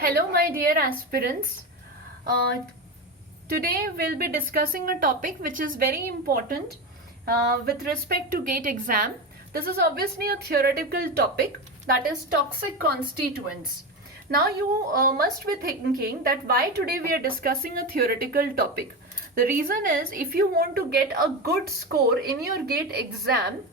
Hello, my dear aspirants. Uh, Today we'll be discussing a topic which is very important with respect to GATE exam. This is obviously a theoretical topic, that is toxic constituents. Now you must be thinking that why today we are discussing a theoretical topic. The reason is, if you want to get a good score in your GATE exam,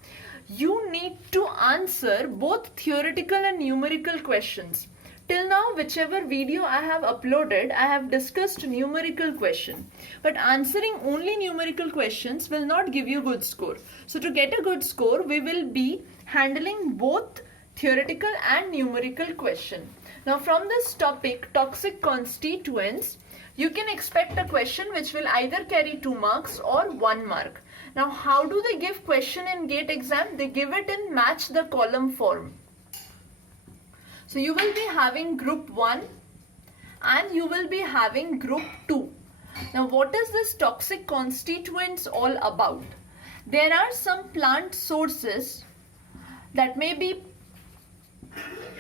you need to answer both theoretical and numerical questions. Till now, whichever video I have uploaded, I have discussed numerical question. But answering only numerical questions will not give you good score. So to get a good score, we will be handling both theoretical and numerical question. Now from this topic, toxic constituents, you can expect a question which will either carry 2 marks or 1 mark. Now how do they give question in GATE exam? They give it in match the column form. So you will be having group 1 and you will be having group 2. Now what is this toxic constituents all about? There are some plant sources that may be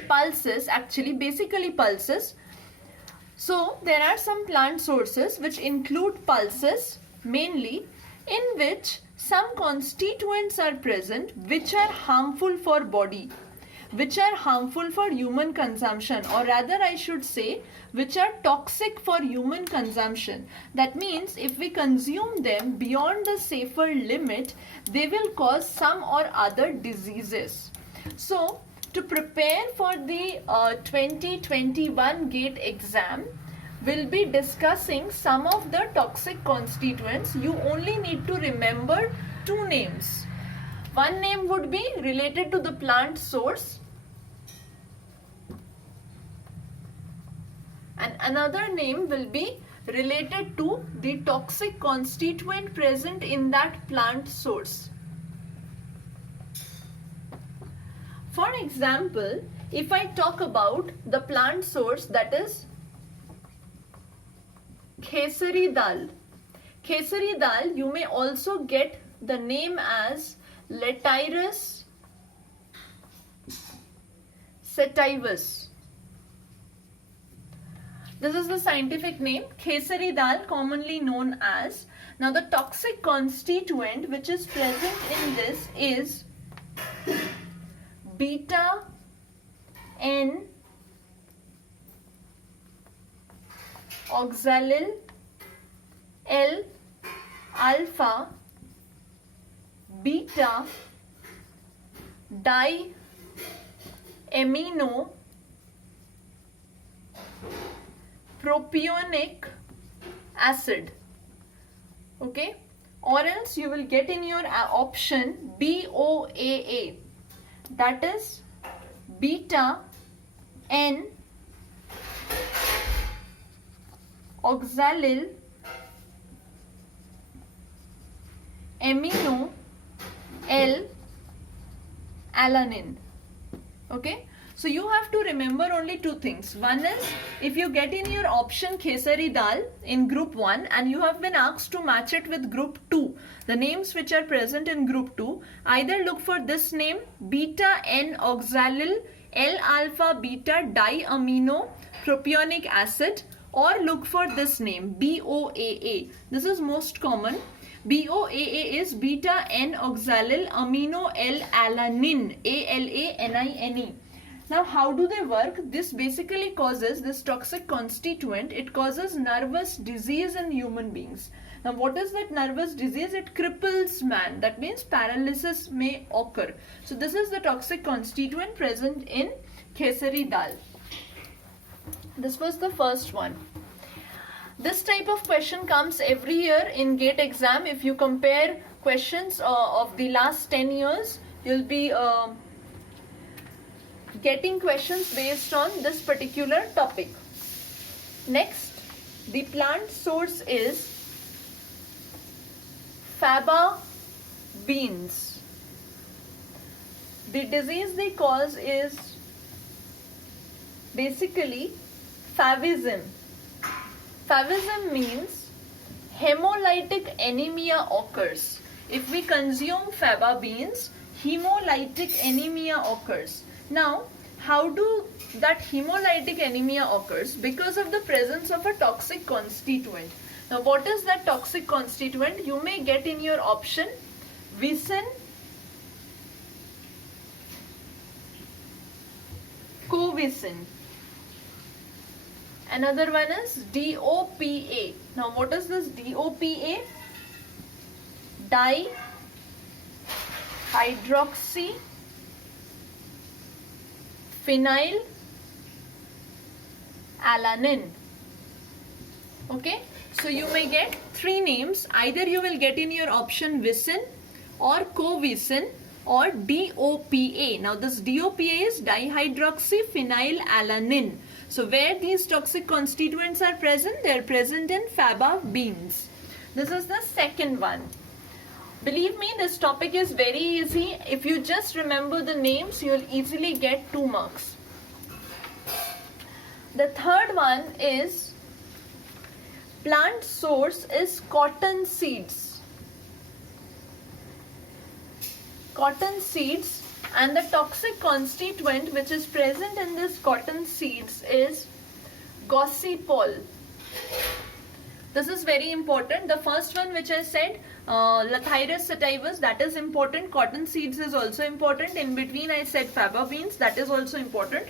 pulses, actually basically pulses. So there are some plant sources which include pulses mainly, in which some constituents are present which are harmful for body, which are harmful for human consumption, or rather I should say which are toxic for human consumption. That means if we consume them beyond the safer limit, they will cause some or other diseases. So to prepare for the 2021 GATE exam, we'll be discussing some of the toxic constituents. You only need to remember 2 names. One name would be related to the plant source and another name will be related to the toxic constituent present in that plant source. For example, if I talk about the plant source, that is Khesari dal. Khesari dal, you may also get the name as Latirus sativus. This is the scientific name, Khesari dal, commonly known as. Now the toxic constituent which is present in this is beta N oxallyl L alpha beta diamino propionic acid. Okay, or else you will get in your option BOAA, that is beta N oxallyl amino L alanine. Okay, so you have to remember only 2 things. One is, if you get in your option Khesari dal in group 1 and you have been asked to match it with group 2, the names which are present in group 2, either look for this name beta N oxallyl L alpha beta diamino propionic acid, or look for this name BOAA. This is most common. BOAA is beta N oxallyl amino L alanine, ALANINE. Now how do they work? This basically causes, this toxic constituent, it causes nervous disease in human beings. Now what is that nervous disease? It cripples man. That means paralysis may occur. So this is the toxic constituent present in Khesari dal. This was the first one. This type of question comes every year in GATE exam. If you compare questions of the last 10 years, you'll be getting questions based on this particular topic. Next, the plant source is faba beans. The disease they cause is basically favism. Favism means hemolytic anemia occurs. If we consume faba beans, hemolytic anemia occurs. Now, how do that hemolytic anemia occurs? Because of the presence of a toxic constituent. Now what is that toxic constituent? You may get in your option vicin, covicin. Another one is DOPA. Now what is this DOPA? Dihydroxy phenyl alanine. Okay, so you may get three names. Either you will get in your option vicin or covicin or DOPA. Now this DOPA is dihydroxy phenyl alanine. So where these toxic constituents are present? They are present in faba beans. This is the second one. Believe me, this topic is very easy. If you just remember the names, you will easily get 2 marks. The third one is plant source is cotton seeds. Cotton seeds, and the toxic constituent which is present in this cotton seeds is gossypol. This is very important. The first one which I said, Lathyrus sativus, that is important. Cotton seeds is also important. In between I said faba beans, that is also important.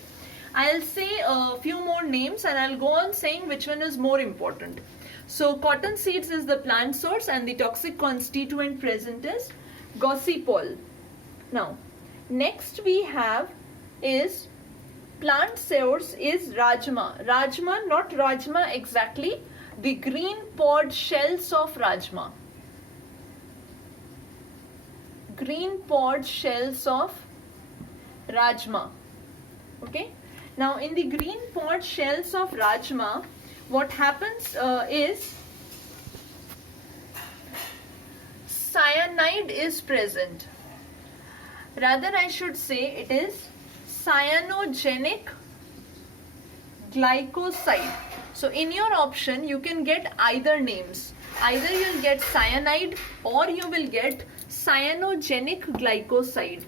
I'll say a few more names and I'll go on saying which one is more important. So cotton seeds is the plant source and the toxic constituent present is gossypol. Now next we have is plant source is rajma. Rajma, not rajma exactly, the green pod shells of rajma. Green pod shells of rajma. Okay. Now in the green pod shells of rajma, what happens is cyanide is present. Rather I should say it is cyanogenic glycoside. So in your option you can get either names. Either you'll get cyanide or you will get cyanogenic glycoside.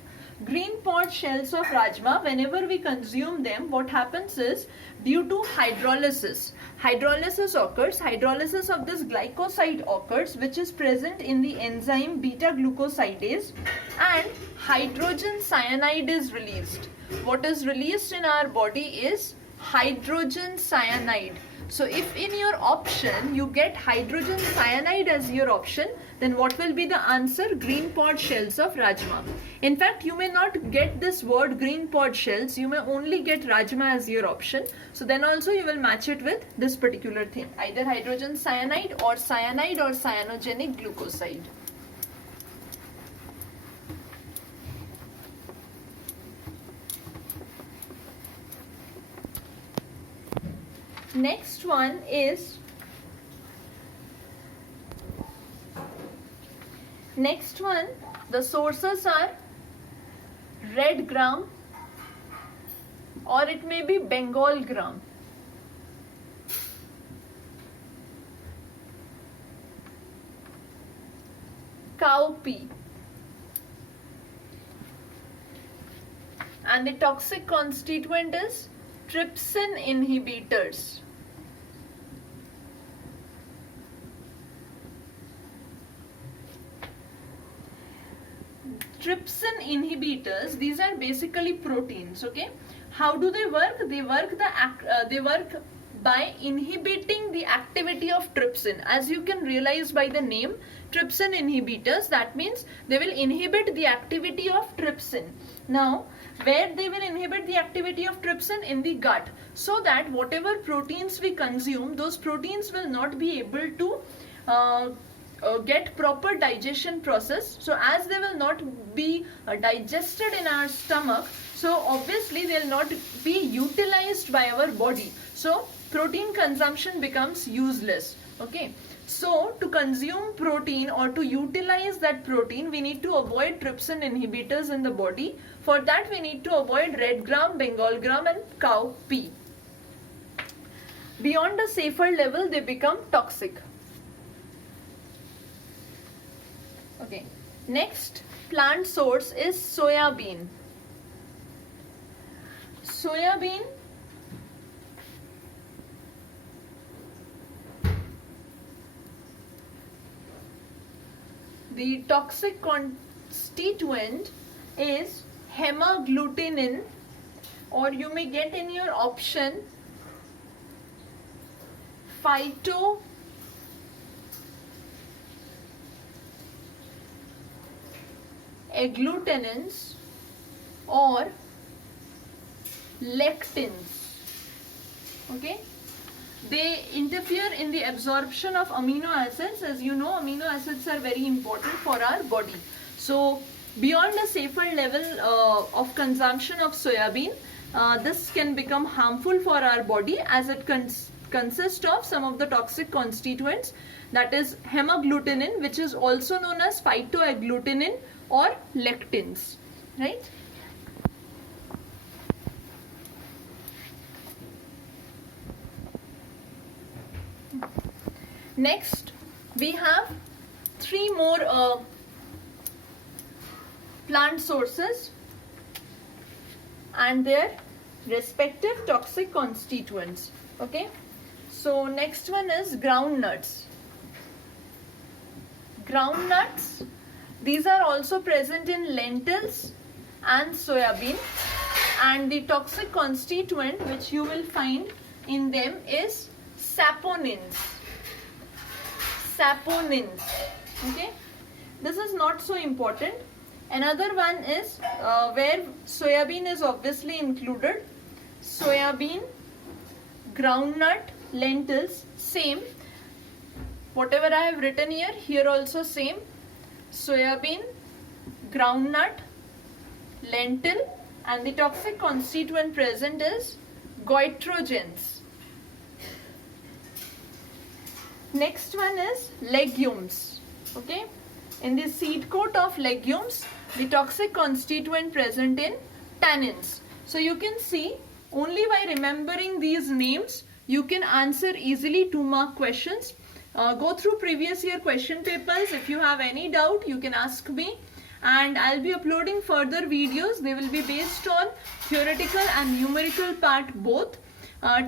Green pod shells of rajma, whenever we consume them, what happens is due to hydrolysis occurs. Hydrolysis of this glycoside occurs, which is present in the enzyme beta glucosidase, and hydrogen cyanide is released. What is released in our body is hydrogen cyanide. So if in your option you get hydrogen cyanide as your option, then what will be the answer? Green pod shells of rajma. In fact, you may not get this word green pod shells, you may only get rajma as your option. So then also you will match it with this particular thing, either hydrogen cyanide or cyanogenic glucoside. Next one is the sources are red gram or it may be Bengal gram. Cowpea. And the toxic constituent is trypsin inhibitors. Trypsin inhibitors, these are basically proteins. Okay, how do they work? They work by inhibiting the activity of trypsin. As you can realize by the name, trypsin inhibitors, that means they will inhibit the activity of trypsin. Now where they will inhibit the activity of trypsin? In the gut, so that whatever proteins we consume, those proteins will not be able to get proper digestion process. So as they will not be digested in our stomach, so obviously they will not be utilized by our body. So protein consumption becomes useless. Okay, so to consume protein or to utilize that protein, we need to avoid trypsin inhibitors in the body. For that we need to avoid red gram, Bengal gram and cowpea. Beyond a safer level, they become toxic. Okay, next plant source is soya bean. soybean the toxic constituent is hemagglutinin, or you may get in your option phytoagglutinins or lectins. Okay, they interfere in the absorption of amino acids. As you know, amino acids are very important for our body. So beyond a safer level of consumption of soybean, this can become harmful for our body, as it consists of some of the toxic constituents, that is hemagglutinin, which is also known as phytoagglutinin or lectins, right? Next, we have three more plant sources and their respective toxic constituents. Okay, so next one is groundnuts. Groundnuts, these are also present in lentils and soybean, and the toxic constituent which you will find in them is saponins. Saponins. Okay, this is not so important. Another one is where soybean is obviously included. Soybean, groundnut, lentils, same. Whatever I have written here, here also same. Soybean, groundnut, lentil, and the toxic constituent present is goitrogens. Next one is legumes. Okay, in the seed coat of legumes, the toxic constituent present in tannins. So you can see, only by remembering these names you can answer easily 2-mark questions. Go through previous year question papers. If you have any doubt, you can ask me, and I'll be uploading further videos. They will be based on theoretical and numerical part both.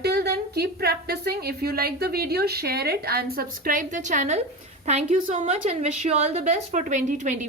Till then, keep practicing. If you like the video, share it and subscribe the channel. Thank you so much and wish you all the best for 2020.